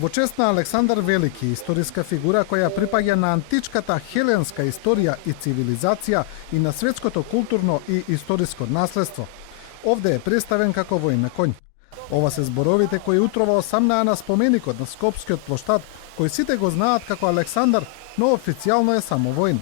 Во чест на Александар Велики, историска фигура која припаѓа на античката хеленска историја и цивилизација и на светското културно и историско наследство, овде е представен како воин на коњ. Ова се зборовите кои утрова осамнаа на споменикот на Скопскиот плоштад, кој сите го знаат како Александар, но официјално е само воин.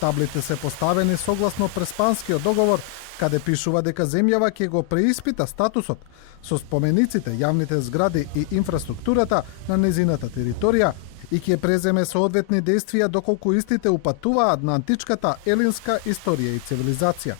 Таблите се поставени согласно Преспанскиот договор, каде пишува дека земјава ќе го преиспита статусот со спомениците, јавните згради и инфраструктурата на незината територија и ќе преземе соодветни действија доколку истите упатуваат на античката елинска историја и цивилизација.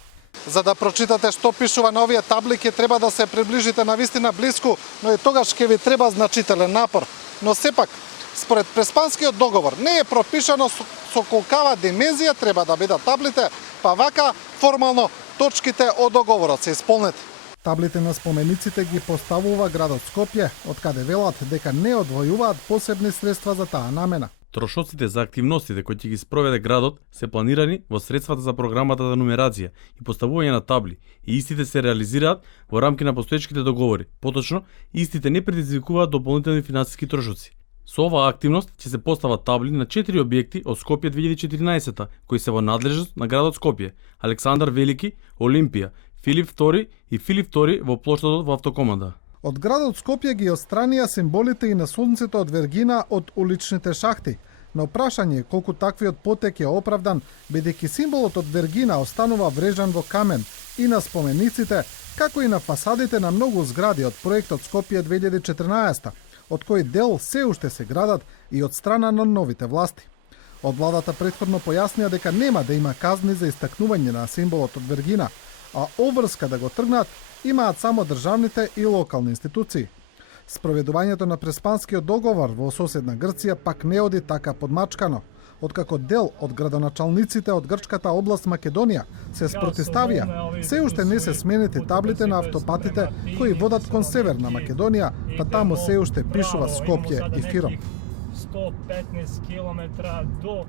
За да прочитате што пишува на овие табли, ќе треба да се приближите навистина блиску, но и тогаш ќе ви треба значителен напор. Но сепак, според Преспанскиот договор не е пропишано со колкава димензија треба да бидат таблите, па вака формално точките од договорот се исполнети. Таблите на спомениците ги поставува градот Скопје, од каде велат дека не одвојуваат посебни средства за таа намена. Трошоците за активностите кои ќе ги спроведе градот се планирани во средствата за програмата за нумерација и поставување на табли, и истите се реализираат во рамки на постоечките договори. Поточно, истите не предизвикуваат дополнителни финансиски трошоци. Со оваа активност ќе се постават табли на 4 објекти од Скопје 2014 кои се во надлежност на градот Скопје: Александар Велики, Олимпија, Филип II и Филип II во плоштадот во автокоманда. Од градот Скопје ги остранија символите и на сонцето од Вергина од уличните шахти. На прашање колку таквиот потек е оправдан, бидејќи символот од Вергина останува врежан во камен и на спомениците, како и на фасадите на многу згради од проектот Скопје 2014, од кој дел се уште се градат и од страна на новите власти. Од владата претходно појаснија дека нема да има казни за истакнување на символот од Вергина, а обврска да го тргнат имаат само државните и локални институции. Спроведувањето на Преспанскиот договор во соседна Грција пак не оди така подмачкано, откако дел од градоначалниците од грчката област Македонија се спротиставија. Се уште не се сменети таблите на автопатите кои водат кон Северна Македонија, па таму се уште пишува Скопје и Фиром. 115 км до